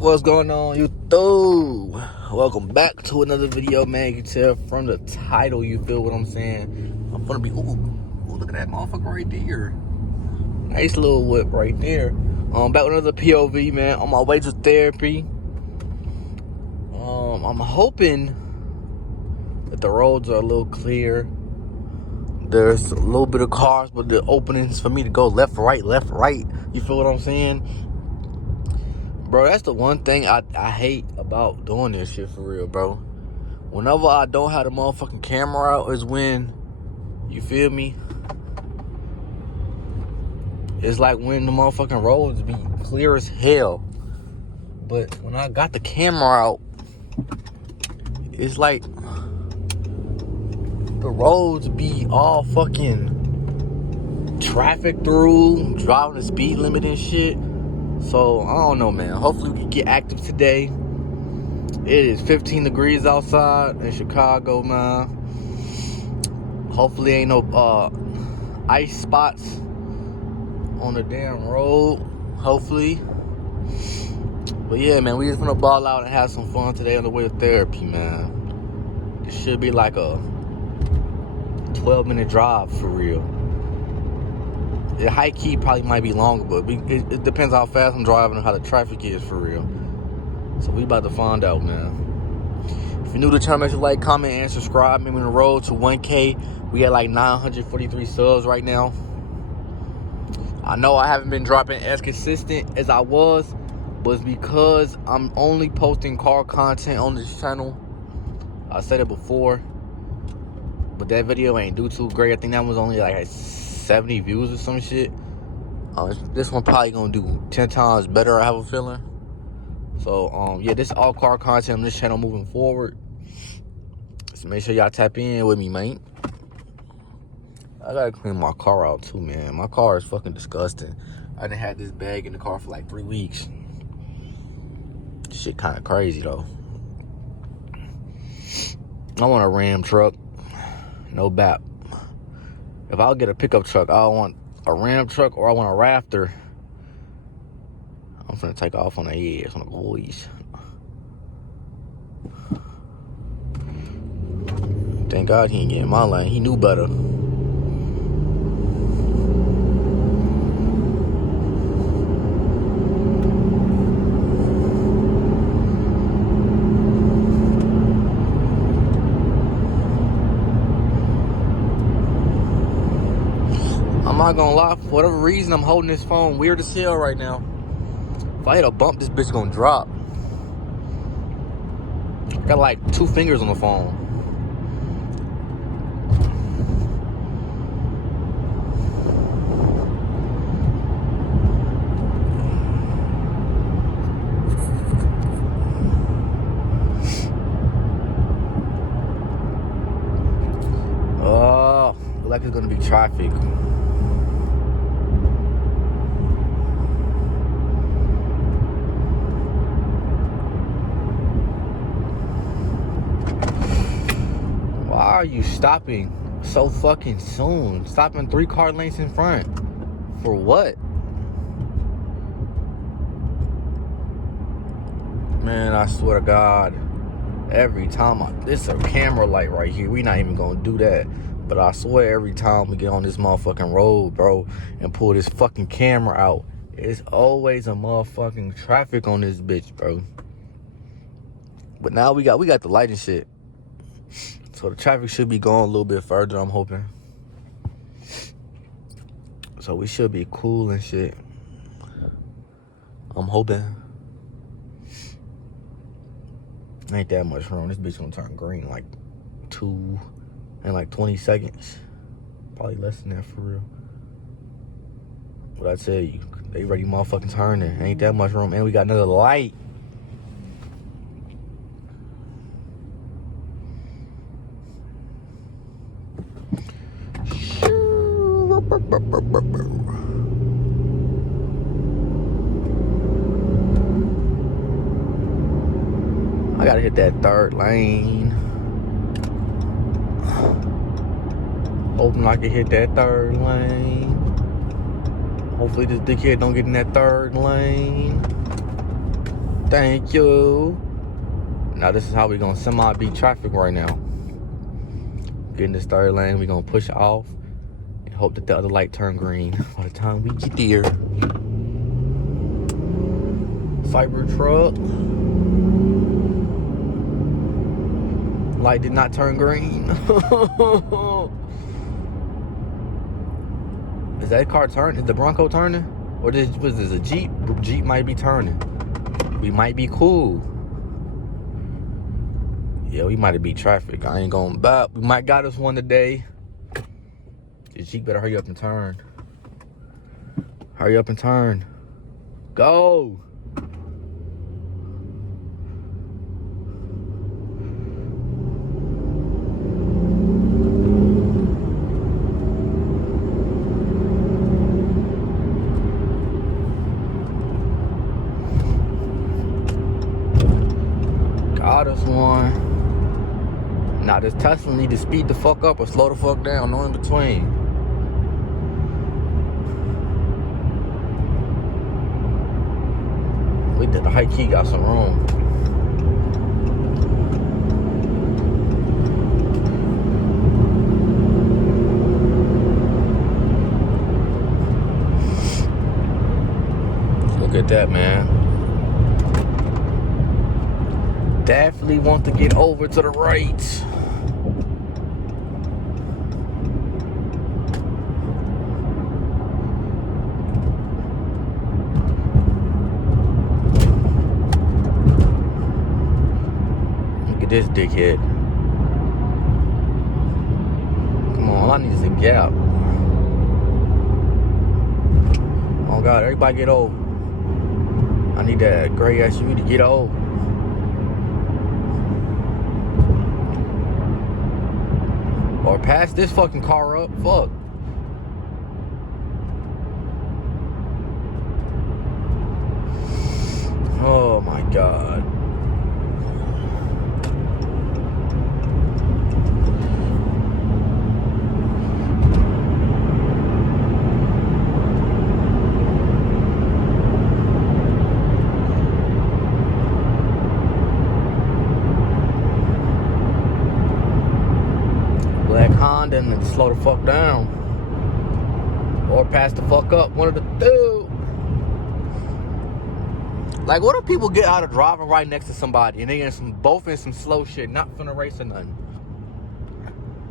What's going on, YouTube? Welcome back to another video, man. You can tell from the title, you feel what I'm saying? I'm gonna be, ooh, look at that motherfucker right there. Nice little whip right there. Back with another POV, man. On my way to therapy. I'm hoping that the roads are a little clear. There's a little bit of cars, but the openings for me to go left, right. You feel what I'm saying? Bro, that's the one thing I hate about doing this shit for real, bro. Whenever I don't have the motherfucking camera out is when, you feel me? It's like when the motherfucking roads be clear as hell. But when I got the camera out, it's like the roads be all fucking traffic through, driving the speed limit and shit. So, I don't know, man. Hopefully we can get active today. It is 15 degrees outside in Chicago, man. Hopefully ain't no ice spots on the damn road. Hopefully. But yeah, man, we just gonna ball out and have some fun today on the way to therapy, man. It should be like a 12-minute drive for real. The high key probably might be longer, but it depends how fast I'm driving and how the traffic is for real. So we about to find out, man. If you're new to the channel, make sure you like, comment, and subscribe. Maybe on the road to 1K. We at like 943 subs right now. I know I haven't been dropping as consistent as I was, but it's because I'm only posting car content on this channel. I said it before, but that video ain't do too great. I think that was only like 70 views or some shit. This one probably gonna do 10 times better, I have a feeling. So yeah, this is all car content on this channel moving forward. So make sure y'all tap in with me, man. I gotta clean my car out too, man. My car is fucking disgusting. I done had this bag in the car for like 3 weeks. Shit kinda crazy though. I want a Ram truck. No bap. If I'll get a pickup truck, I want a Ram truck or I want a Rafter. I'm finna take off on the edge, on the boys. Thank God he ain't get in my lane. He knew better. I'm not gonna lie, for whatever reason, I'm holding this phone weird as hell right now. If I hit a bump, this bitch gonna drop. I got like 2 fingers on the phone. Oh, look like it's gonna be traffic. Why are you stopping so fucking soon? Stopping 3 car lengths in front. For what? Man, I swear to God, every time this is a camera light right here. We not even gonna do that. But I swear every time we get on this motherfucking road, bro, and pull this fucking camera out, it's always a motherfucking traffic on this bitch, bro. But now we got the light and shit. So the traffic should be going a little bit further, I'm hoping. So we should be cool and shit. I'm hoping. Ain't that much room. This bitch gonna turn green like 20 seconds. Probably less than that for real. But I tell you, they ready motherfucking turning. Ain't that much room. And we got another light. I gotta hit that 3rd lane. Hoping I can hit that 3rd lane. Hopefully this dickhead don't get in that 3rd lane. Thank you. Now this is how we gonna semi-beat traffic right now. Get in this third lane, we gonna push off and hope that the other light turn green by the time we get there. Cyber truck. Light did not turn green. Is that car turning? Is the Bronco turning? Or was this a Jeep? Jeep might be turning. We might be cool. Yeah, we might have beat traffic. I ain't going back. We might got us one today. The Jeep better hurry up and turn. Hurry up and turn. Go. Got us one. Now this Tesla need to speed the fuck up or slow the fuck down, no in between. We did the high key, got some room. Look at that, man. Definitely want to get over to the right. Look at this dickhead. Come on, all I need is a gap. Oh God, everybody get over. I need that gray SUV to get over. Or pass this fucking car up. Fuck. Oh my God. Black Honda and then slow the fuck down. Or pass the fuck up. One of the two. Like, what if people get out of driving right next to somebody and they both in some slow shit, not finna race or nothing?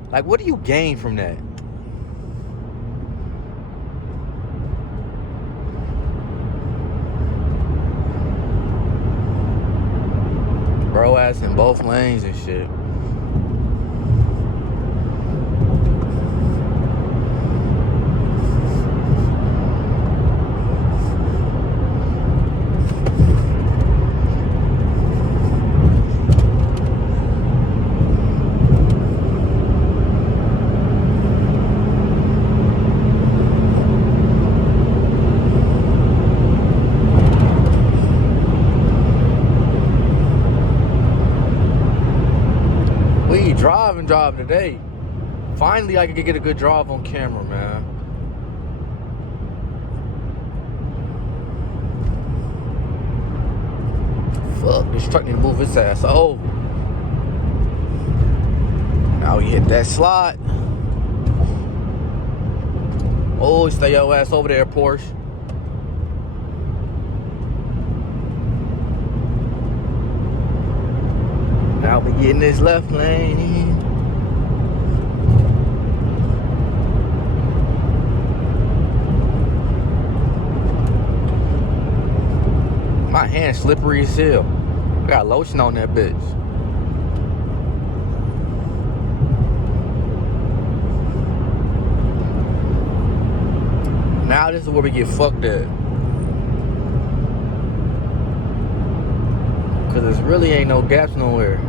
Like, what do you gain from that? Bro ass in both lanes and shit. Drive today. Finally, I could get a good drive on camera, man. Fuck, this truck need to move its ass over. Now we hit that slot. Oh, stay your ass over there, Porsche. Now we get in this left lane. My hand's slippery as hell. I got lotion on that bitch. Now this is where we get fucked at. Cause there really ain't no gaps nowhere.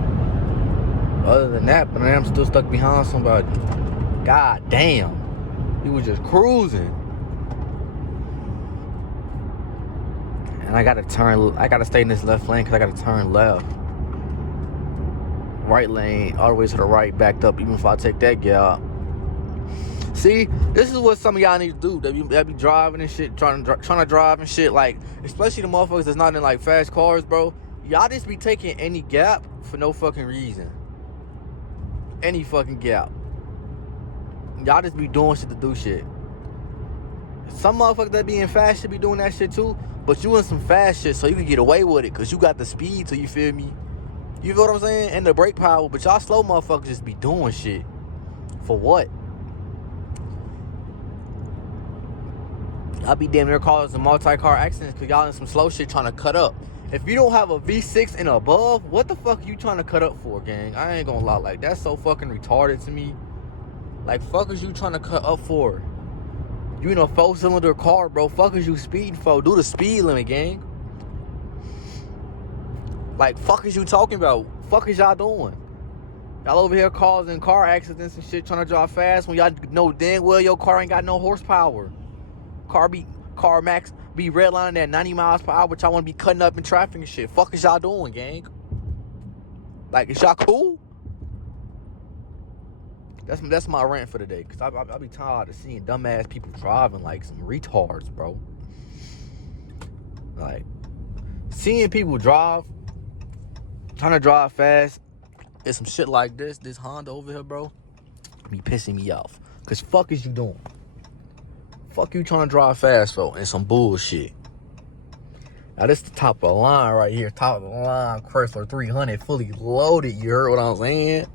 Other than that, but I'm still stuck behind somebody. God damn. He was just cruising. And I gotta stay in this left lane because I gotta turn left. Right lane, all the way to the right, backed up, even if I take that gap. See, this is what some of y'all need to do. That be driving and shit, trying to drive and shit. Like, especially the motherfuckers that's not in like fast cars, bro. Y'all just be taking any gap for no fucking reason. Any fucking gap. Y'all just be doing shit to do shit. Some motherfuckers that be in fast shit be doing that shit too. But you in some fast shit so you can get away with it. Cause you got the speed, so you feel me? You feel what I'm saying? And the brake power. But y'all slow motherfuckers just be doing shit. For what? Y'all be damn near causing multi-car accidents because y'all in some slow shit trying to cut up. If you don't have a V6 and above, what the fuck are you trying to cut up for, gang? I ain't gonna lie. Like, that's so fucking retarded to me. Like, fuck is you trying to cut up for? You in a 4-cylinder car, bro. Fuck is you speeding for? Do the speed limit, gang. Like, fuck is you talking about? Fuck is y'all doing? Y'all over here causing car accidents and shit, trying to drive fast when y'all know damn well your car ain't got no horsepower. Car max be redlining at 90 miles per hour, but y'all want to be cutting up in traffic and shit. Fuck is y'all doing, gang? Like, is y'all cool? That's my rant for today. Cause I be tired of seeing dumbass people driving like some retards, bro. Like, seeing people trying to drive fast, and some shit like this Honda over here, bro, be pissing me off. Cause fuck is you doing? Fuck you trying to drive fast for and some bullshit. Now this the top of the line right here. Top of the line Chrysler 300 fully loaded. You heard what I'm saying?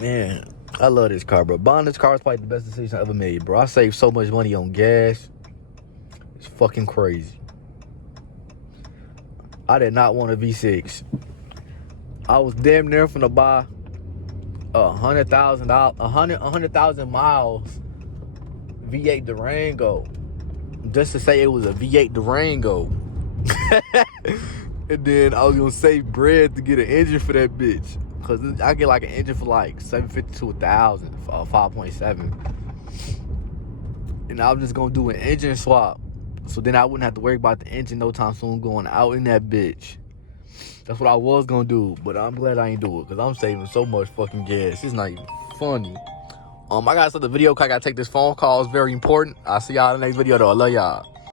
Man, I love this car, bro. Buying this car is probably the best decision I ever made, bro. I saved so much money on gas. It's fucking crazy. I did not want a V6. I was damn near finna buy 100,000 miles V8 Durango, just to say it was a V8 Durango. And then I was gonna save bread to get an engine for that bitch, cause I get like an engine for like $750 to $1,000 for 5.7, and I was just gonna do an engine swap, so then I wouldn't have to worry about the engine no time soon going out in that bitch. That's what I was gonna do, but I'm glad I ain't do it, cause I'm saving so much fucking gas. It's not even funny. I gotta start the video because I gotta take this phone call. It's very important. I'll see y'all in the next video though. I love y'all.